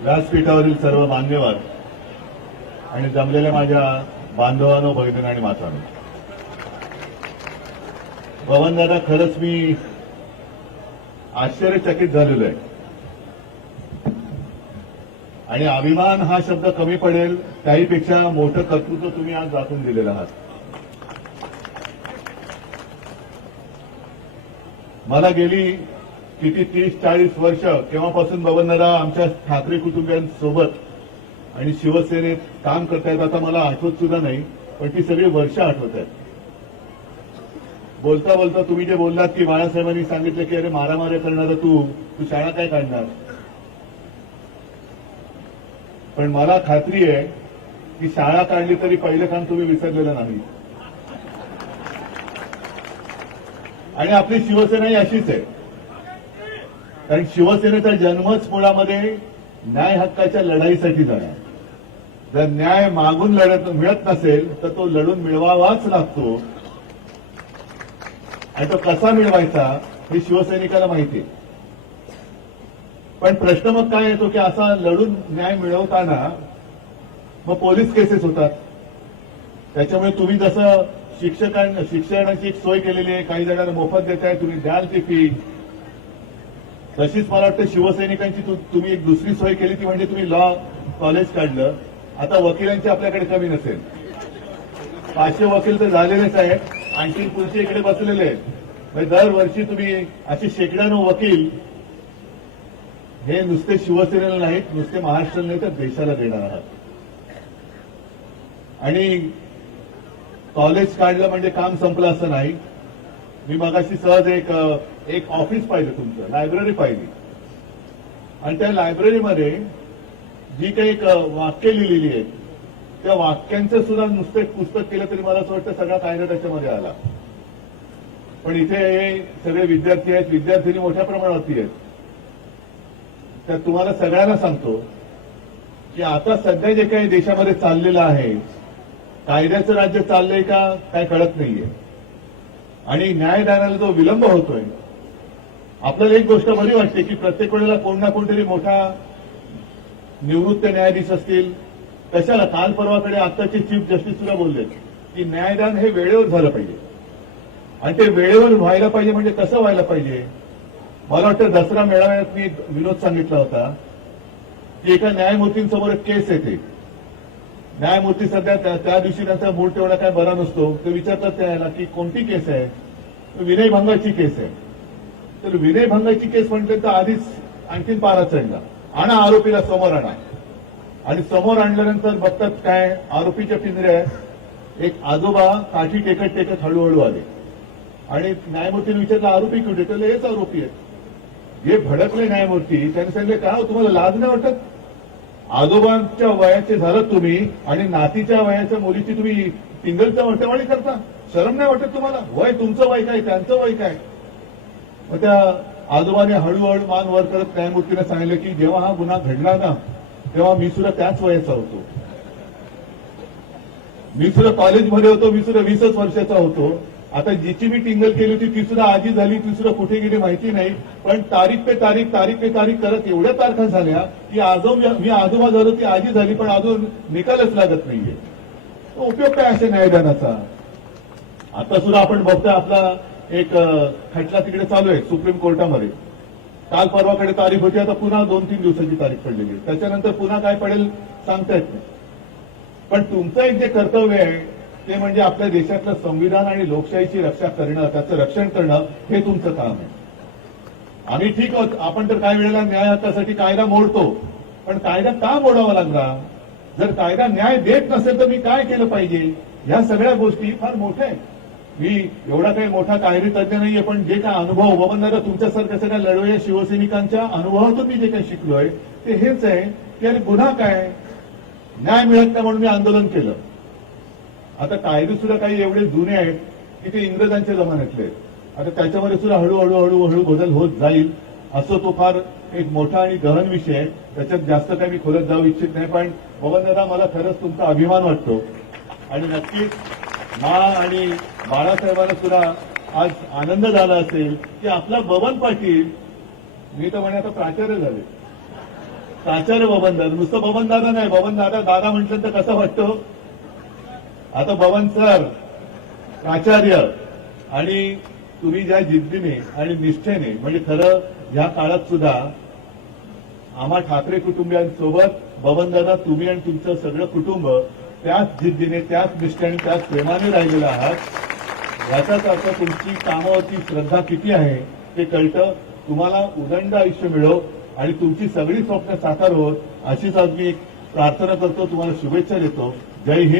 व्यासपीठावरील सर्व मान्यवर आणि जमलेल्या माझ्या बांधवांनो भगिनी आणि मातांनो. पवनदादा खरंच मी आश्चर्यचकित झालेलो आहे. आणि अभिमान हा शब्द कमी पडेल त्याहीपेक्षा मोठं कर्तृत्व तुम्ही आज दाखवून दिलेलं आहात. मला गेली किती तीस चाळीस वर्ष केव्हापासून बबनदादा आमच्या ठाकरे कुटुंबियांसोबत आणि शिवसेनेत काम करतायत आता मला आठवत सुद्धा नाही पण ती सगळी वर्ष आठवत आहेत. बोलता बोलता तुम्ही जे बोललात की बाळासाहेबांनी सांगितलं की अरे मारामाऱ्या करणार तू तू शाळा काय काढणार? पण मला खात्री आहे की शाळा काढली तरी पहिलं काम तुम्ही विसरलेलं नाही. आणि आपली शिवसेना ही अशीच आहे. कारण शिवसेनेचा जन्मच मुळामध्ये न्याय हक्काच्या लढाईसाठी झाला. जर न्याय मागून लढत मिळत नसेल तर तो लढून मिळवावाच लागतो. आणि तो कसा मिळवायचा हे शिवसैनिकाला माहिती पण प्रश्न मग काय येतो की असा लढून न्याय मिळवताना मग पोलीस केसेस होतात. त्याच्यामुळे तुम्ही जसं शिक्षकां शिक्षणाची एक सोय केलेली आहे काही जणांना मोफत देताय तुम्ही द्याल ती फी. तशीच मला वाटतं शिवसैनिकांची तुम्ही एक दुसरी सोय केली ती म्हणजे तुम्ही लॉ कॉलेज काढलं. आता वकिलांची आपल्याकडे कमी नसेल. पाचशे वकील तर झालेलेच आहेत आणखी पुढचे इकडे बसलेले आहेत. म्हणजे दरवर्षी तुम्ही असे शेकड्यानो वकील हे नुसते शिवसेनेला नाहीत नुसते महाराष्ट्राला नाही तर देशाला देणार आहात. आणि कॉलेज काढलं म्हणजे काम संपलं असं नाही. मी मगाशी सहज एक एक ऑफिस पाहिलं तुमचं लायब्ररी पाहिली आणि त्या लायब्ररीमध्ये जी काही एक, वाक्य लिहिलेली आहेत त्या वाक्यांचं सुद्धा नुसतं पुस्तक केलं तरी मला असं वाटतं सगळा कायदा त्याच्यामध्ये आला. पण इथे हे सगळे विद्यार्थी आहेत विद्यार्थिनी मोठ्या प्रमाणावरती आहेत. तर तुम्हाला सगळ्यांना सांगतो की आता सध्या जे काही देशामध्ये चाललेलं आहे कायद्याचं राज्य चाललंय का काय कळत नाहीये. आणि न्यायदानाला जो विलंब होतोय आपल्याला एक गोष्ट बरी वाटते की प्रत्येक वेळेला कोण ना कोणतरी मोठा निवृत्त न्यायाधीश असतील. कशाला? काल परवाकडे आत्ताचे चीफ जस्टिस सुद्धा बोलले की न्यायदान हे वेळेवर झालं पाहिजे. आणि ते वेळेवर व्हायला पाहिजे म्हणजे कसं व्हायला पाहिजे? मला वाटतं दसरा मेळाव्यात मी विनोद सांगितला होता की एका न्यायमूर्तींसमोर केस येते. न्यायमूर्ती सध्या त्या त्या दिवशी त्यांचा मूळ तेवढा काय बरा नसतो. ते विचारतात त्याला की कोणती केस आहे? विनयभंगाची केस आहे. तर विनयभंगाची केस म्हणते तर आधीच आणखीन पारा चढला आणा आरोपीला समोर आणा. आणि समोर आणल्यानंतर बघतात काय आरोपीच्या पिंजऱ्यात एक आजोबा काठी टेकत टेकत हळूहळू आले. आणि न्यायमूर्तीने विचारलं आरोपी कुठे? तर हेच आरोपी आहेत. जे भडकले न्यायमूर्ती. त्यांनी सांगितले का हो, तुम्हाला लाज नाही वाटत? आजोबांच्या वयाचे झालं तुम्ही आणि नातीच्या वयाच्या मुलीची तुम्ही पिंगलच्या वटवाळी करता. शरम नाही वाटत तुम्हाला? वय तुमचं वय काय? त्यांचं वय काय? मग त्या आजोबाने हळूहळू मान वर करत न्यायमूर्तीने सांगितलं की जेव्हा हा गुन्हा घडला ना तेव्हा मी सुद्धा त्याच वयाचा होतो. मी सुद्धा कॉलेजमध्ये होतो मी सुद्धा वीसच वर्षाचा होतो. आता जिची मी टिंगल केली होती ती सुद्धा आजी झाली ती सुद्धा कुठे गेली माहिती नाही. पण तारीख पे तारीख तारीख पे तारीख करत एवढ्या तारखा झाल्या की आजोब मी आजोबा झालो ती आजी झाली पण अजून निकालच लागत नाहीये. तो उपयोग काय असे न्यायदानाचा? आता सुद्धा आपण बघतोय आपला एक खटला तिकडे चालू आहे सुप्रीम कोर्टामध्ये. काल परवाकडे तारीख होती आता पुन्हा दोन तीन दिवसाची तारीख पडलेली आहे. त्याच्यानंतर पुन्हा काय पडेल सांगता येत नाही. पण तुमचं एक जे कर्तव्य आहे ते म्हणजे आपल्या देशातलं संविधान आणि लोकशाहीची रक्षा करणं त्याचं रक्षण करणं हे तुमचं काम आहे. आम्ही ठीक आहोत. आपण तर काही वेळेला न्याय हक्कासाठी कायदा मोडतो. पण कायदा का मोडावा लागला? जर कायदा न्याय देत नसेल तर मी काय केलं पाहिजे? ह्या सगळ्या गोष्टी फार मोठ्या आहेत. मी एवढा काही मोठा कायदे तज्ञ नाहीये पण जे काय अनुभव बबनदादा तुमच्यासारख्या सगळ्या लढवया शिवसैनिकांच्या अनुभवातून मी जे काही शिकलोय ते हेच आहे की अरे गुन्हा काय? न्याय मिळत नाही म्हणून मी आंदोलन केलं. आता कायदे सुद्धा काही एवढे जुने आहेत की ते इंग्रजांच्या जमान्यातले आहेत. आता त्याच्यामध्ये सुद्धा हळूहळू हळूहळू बदल होत जाईल असं तो फार एक मोठा आणि गहन विषय आहे. त्याच्यात जास्त काही मी खोलत जाऊ इच्छित नाही पण दादा मला खरंच तुमचा अभिमान वाटतो. आणि नक्कीच मा आणि बाळासाहेबांना सुद्धा आज आनंद झाला असेल की आपला बबन पाटील मी तर म्हणे आता प्राचार्य झाले. प्राचार्य बबन दादा नुसतं बबन दादा नाही बबन दादा दादा म्हटलं तर कसं वाटतं? आता बबन सर प्राचार्य आणि तुम्ही ज्या जिद्दीने आणि निष्ठेने म्हणजे खरं ह्या काळात सुद्धा आम्हा ठाकरे कुटुंबियांसोबत बबनदादा तुम्ही आणि तुमचं सगळं कुटुंब त्याच जिद्दीने त्याच निष्ठेने त्याच प्रेमाने राहिलेलं आहात. याचाच अर्थ तुमची कामावरची श्रद्धा किती आहे ते कळतं. तुम्हाला उदंड आयुष्य मिळो आणि तुमची सगळी स्वप्न साकार होत. अशीच आज मी प्रार्थना करतो. तुम्हाला शुभेच्छा देतो. जय हिंद.